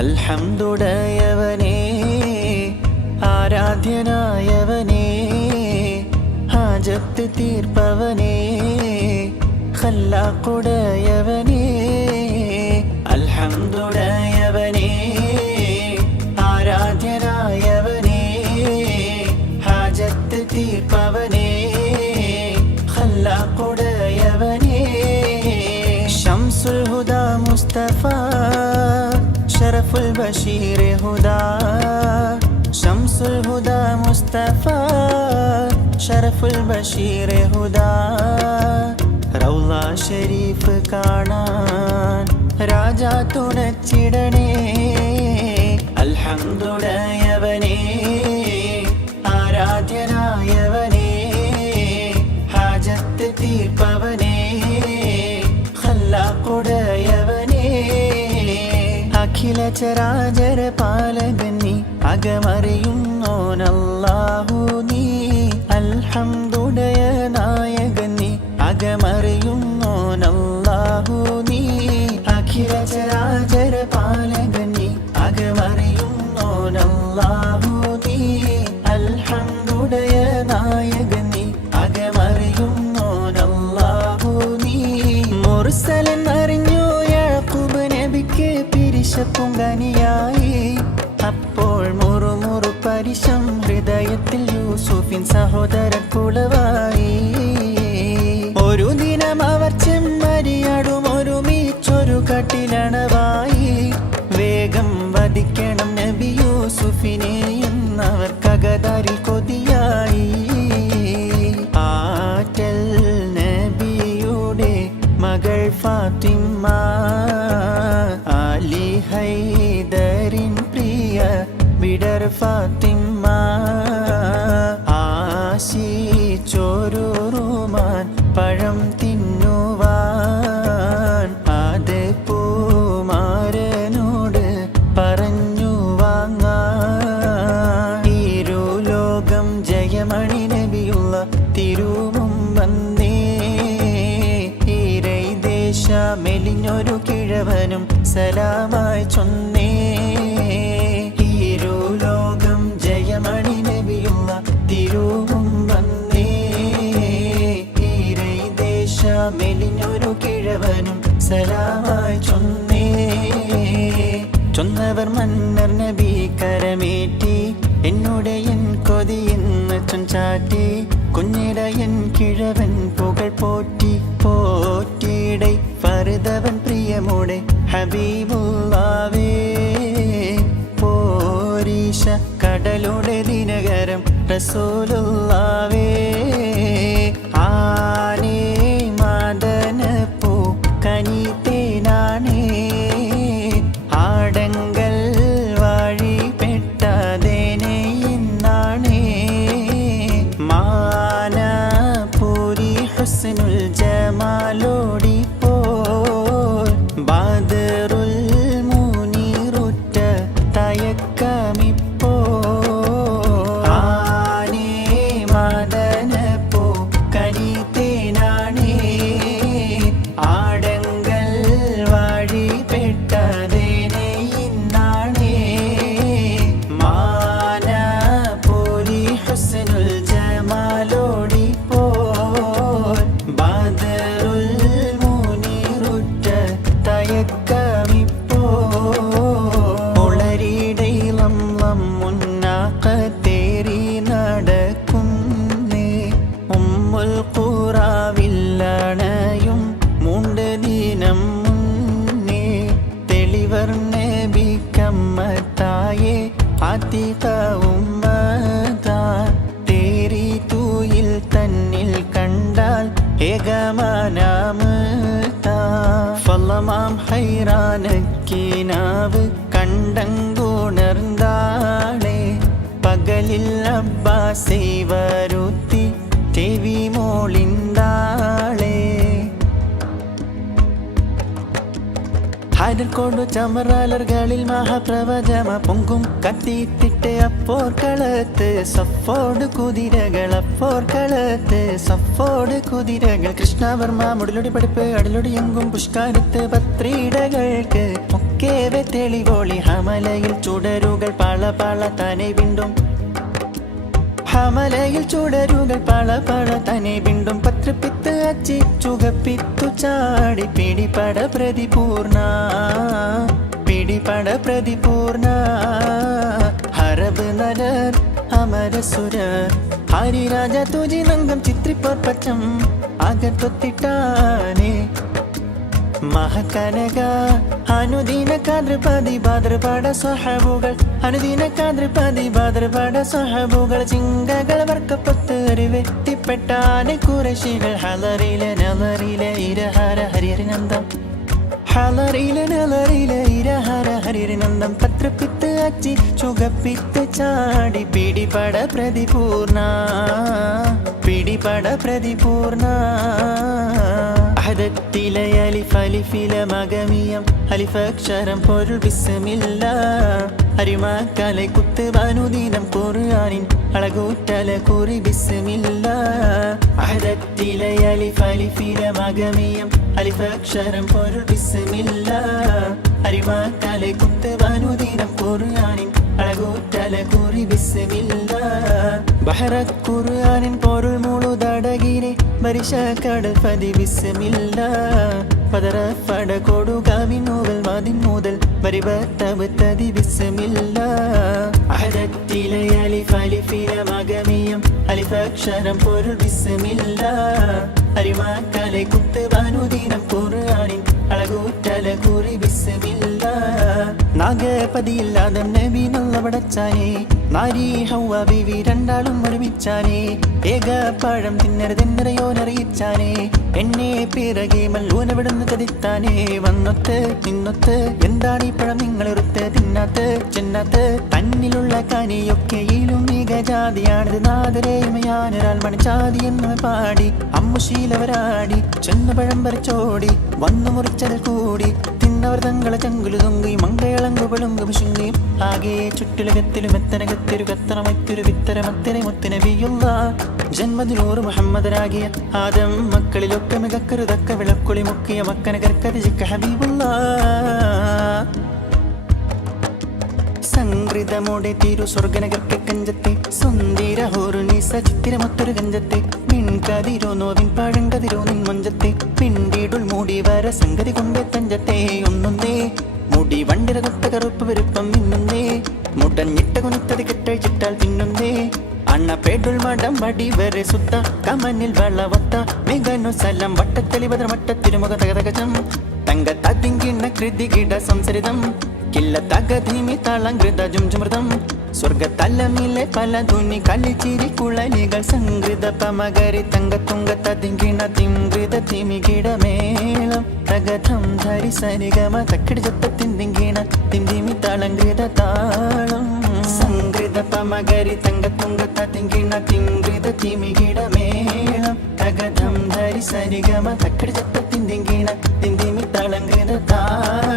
അൽഹംദുടയവനേ ആരാധ്യനായവനേ ഹാജത്ത് തീർപ്പവനേ ഖല്ലാഖുടയവനേ അൽഹംദുടയവനേ ആരാധ്യനായവനേ ഹാജത്ത് തീർപ്പവനേ ഖല്ലാഖുടയവനേ ശംസുൽ ഹുദാ മുസ്തഫ ശറഫുൽ ബഷീർ ഹുദാ ശംസുൽ ഹുദാ മുസ്തഫ ശറഫുൽ ബഷീർ ഹുദാ റൗള ഷരീഫ് കാണാൻ രാജാ തുണച്ചിടണേ അൽഹംദുടയവനേ ആരാധ്യനായവനേ ഹാജത്ത് തീർപ്പവനേ ഖല്ലാഖുടയവനേ അഖില ചരാചര പാലകൻ നീ അകമറിയുന്നോനല്ലാഹു നീ അൽഹംദുടയ നായകൻ നീ അകമറിയുന്നോനല്ലാഹു നീ അഖില ചരാചര പാലകൻ നീ അകമറിയുന്നോനല്ലാഹു നീ അൽഹംദുടയ നായകൻ നീ അകമറിയുന്നോനല്ലാഹു നീ മുർസലൻ അറിഞ്ഞു യാഖൂബ് നബിക്ക് പിരിശപ്പുങ്കനിയായി അപ്പോൾ മുറുമുറു പരിശം ഹൃദയത്തിൽ യൂസുഫിൻ സഹോദര കുളവായി ഒരു ദിനം അവർ ചെമ്മരിയാടും ഒരുമിച്ചൊരു കട്ടിലണവായി വേഗം വധിക്കണം നബി യൂസുഫിനെ എന്നവർ കഗതാരിൽ കൊതിയായി ആറ്റൽ നബിയുടെ മകൾ ഫാത്തിമ അലി ഹൈദരിൻ പ്രിയ വിടർ ഫാത്തിമ ആശിച്ചൊരു റുമാൻ പഴം തിന്നുവാൻ അത് പൂമാരനോട് പറഞ്ഞു വാങ്ങാൻ ഇരുലോകം ജയമണി നബിയുള്ള തിരുവും വന്നേ ഈരൈദേശ മെലിഞ്ഞൊരു കിഴവനും സലാമായി ചൊന്നേ ഇരുലോകം ജയമണി നബിയുള്ള തിരുവും വന്നേ ഈരൈദേശ മെലിഞ്ഞൊരു കിഴവനും സലാമായി ചൊന്നേ ചൊന്നവർ മന്നർ നബി കരമേറ്റി എന്നുടയൻ കൊതിയെന്ന് ചൊഞ്ചാറ്റി കുഞ്ഞിടയൻ കിഴവൻ പുകൾ പോറ്റി പോറ്റിയിടை ഫറുദവൻ പ്രിയമോടെ ഹബീബുള്ളാവേ പോരീശ കടലോടെ ദിനകരം റസൂലുള്ളാവേ ആനേ മദനപ്പൂ കനിതേനാണേ ആടങ്കൽ വഴി പെട്ടതേനെ ഇന്നാണേ മാനപുരി ഹുസ്നുൽ ജമാലോടി പോൽ ബദറുൽ മുനീറുറ്റ തയക്കമിപ്പോ ആനേ മദനപ്പൂ കനിതേനാണേ ആടങ്കൽ വഴി പെട്ടതേനെ ഇന്നാണേ മാനപുരി ഹുസ്നുൽ ജമാലോടി പോൽ ബദറുൽ മുനീറുറ്റ തയക്കമിപ്പോ ഉളരിടയിളം മുന്നാക്കത്തേറി നടക്കുന്നേ ഉമ്മുൽ ഖുറാവില്ലണയും മൂണ്ട് ദിനം മുന്നേ തെളിവർ നബി കമ്മത്തായേ അതിക ഉമ്മതാ തേരി തൂയിൽ തന്നിൽ കണ്ടാൽ ഏകമാനാമതാ ഫലമാം ഹൈറാനക്കിനാവ് കണ്ടങ്കുണർന്നാളെ പകലിൽ അബ്ബാസൈ വരുത്തി ചെവി മോളിന്താളെ ഹാരർക്കോടു ചമറാലർകളിൽ മഹാപ്രവചമ പൊങ്കും കത്തിത്തിട്ട് അപ്പോർക്കളത്ത് സഫോട് കുതിരകൾ അപ്പോർക്കളത്ത് സഫോട് കുതിരകൾ കൃഷ്ണവർമ്മ മുടലൊടി പഠിപ്പ് അടലൊടി എങ്കും പുഷ്കാരത്ത് പത്രീടകൾക്ക് ഒക്കേവെ തെളിവോളി ഹമലയിൽ ചുടരുകൾ പള പള തനെ വിണ്ടും ഹമലയിൽ ചുടരുകൾ പള പള തനെ വിണ്ടും പത്രപ്പിത്ത് അച്ചി ചുകപ്പിത്തു ചാടി പിടിപട പ്രതിപൂർണ പിടിപട പ്രതിപൂർണ ഹരബ് നരർ അമരസുരർ ഹരിരാജ തുജി നംഗം ചിത്രിപ്പോർ പച്ചം അകത്തൊത്തിട്ടാനേ മഹകനക അനുദിന കാതൃപതി ഭാദ്രപട സഹബുകൾ അനുദിന കാതൃപതി ഭാദ്രപട സഹബുകൾ ചിങ്കകൾ വർക്കപ്പത്ത് അറിവെത്തിപ്പെട്ടാനെ കുറശികൾ ഹലറിലെ നലറിലെ ഇരഹര ഹരിഹരിനന്ദം ഹലറിലെ നലറിലെ ഇരഹര ഹരിഹരിനന്ദം പത്രപ്പിത്ത് അച്ചി ചുകപ്പിത്ത് ചാടി പിടിപട പ്രതിപൂർണ പിടിപട പ്രതിപൂർണ അഹദത്തിലെ അലിഫ് അലിഫിലെ മഗമിയം അലിഫ് അക്ഷരം പൊരുൾ ബിസ്മില്ല അരിമാക്കലെ കുത്ത് അനുദിനം ഖുർആനിൻ അളകൂറ്റല കുറി ബിസ്മില്ല അഹദത്തിലെ അലിഫ് അലിഫിലെ മഗമിയം അലിഫ് അക്ഷരം പൊരുൾ ബിസ്മില്ല അരിമാക്കലെ കുത്ത് അനുദിനം ഖുർആനിൻ അളകൂറ്റല കുറി ബിസ്മില്ല ബഹറ ഖുർആനിൻ പൊരുൾ മുഴുതടകിനെ ബരിശ കടൽ പതി ബിസ്മില്ല പദറ പട കൊടുകാവിനൂവൽ മതിൻ മുതൽ പരിപത്തബത്തതി ബിസ്മില്ല അഹദത്തിലെ അലിഫ് അലിഫിലെ മഗമിയം അലിഫ് അക്ഷരം പൊരുൾ ബിസ്മില്ല അരിമാക്കലെ കുത്ത് അനുദിനം ഖുർആനിൻ അളകൂറ്റല കുറി ബിസ്മില്ല നാഗപതിയില്ലാതെ നബി നല്ല പടച്ചാനേ നാരി ഹൗവ ബീവി രണ്ടാളും ഒരുമിച്ചാനേ ഏക പഴം തിന്നരുതെന്നറിയോനറിയിച്ചാനേ എന്നെ പിറകെ മല്ലൂനവിടുന്ന് ചതിത്താനേ വന്നൊത്ത് നിന്നൊത്ത് എന്താണീ പഴം നിങ്ങളെറുത്ത് തിന്നാത്ത് ചെന്നാത്ത് തന്നിലുള്ള കനിയൊക്കെയിലും മികജാതിയാണിത് നാദരേമയാനൊരാൾ മണിച്ചാതി എന്ന് പാടി അമ്മുശീലവരാടി ചെന്നു പഴം പറിച്ചോടി വന്നു മുറിച്ചതിൽ കൂടി തിന്നവർ തങ്ങളെ ചങ്കുലു തൊങ്കി മങ്കയളങ്കു പളുങ്കു പിശുങ്ങിയും ആകെ ചുറ്റിലകത്തിലും എത്തനകത്തിരു കത്തറമറ്റൊരു വിത്തരമത്തിനെ മുത്തുനബിയുള്ള ജന്മദിനൂറ് മുഹമ്മദരാകിയ ആദം മക്കളിലൊക്കെ മികക്കരുതക്ക വിളക്കുളി മുക്കിയ മക്കന കർക്കതിജിക്ക ഹബീബുള്ള സംഗൃതമോടെ തിരു സ്വർഗനകർക്ക കഞ്ചത്തെ സുന്ദര ഹോറുനിസ ചിത്തിരമൊത്തൊരു കഞ്ചത്തെ മിൻകതിരോ നോവിൻ പാഴങ്കതിരോ നിൻ മൊഞ്ചത്തെ പിണ്ടീടുൾ മൂടി വര സംഗതി കൊണ്ടേ തഞ്ചത്തെ ഒന്നൊന്നേ മുടി വണ്ടിര കൊത്ത കറുപ്പ് വെരുപ്പം മിന്നുന്നേ മുടഞ്ഞിട്ട കുനിത്തത് കെട്ടഴിച്ചിട്ടാൽ പിന്നുന്നേ അണ്ണ പേടുൾ മടം വടി വരെ സുത്ത കമനിൽ വളവത്ത മെഗനു സലം വട്ടത്തലി ഭദ്ര മട്ടത്തിരുമുഖ തകതകജം തങ്ക തതിങ്കിണ്ണ കൃതി കിട സംസരിതം കില്ല തകധീമി താളങ്കൃത ജുംജുമൃതം സ്വർഗത്തലമിലെ പല ധുനി കളിച്ചിരി കുളലികൾ സംഗൃത പമകരി തങ്കത്തുങ്ക തതിങ്കിണ തിങ്കൃത തിമികിടമേളം തകഥം ധരി സരിഗമ തക്കിടി ചത്തത്തിന്തിങ്കിണ തിന്തിമി താളങ്കൃത താളം സംഗൃത പമകരി തങ്കത്തുങ്ക തതിങ്കിണ തിങ്കൃത തിമികിടമേളം തകഥം ധരി സരിഗമ തക്കിടി ചത്തത്തിന്തിങ്കിണ തിന്തിമി താളങ്കൃത താളം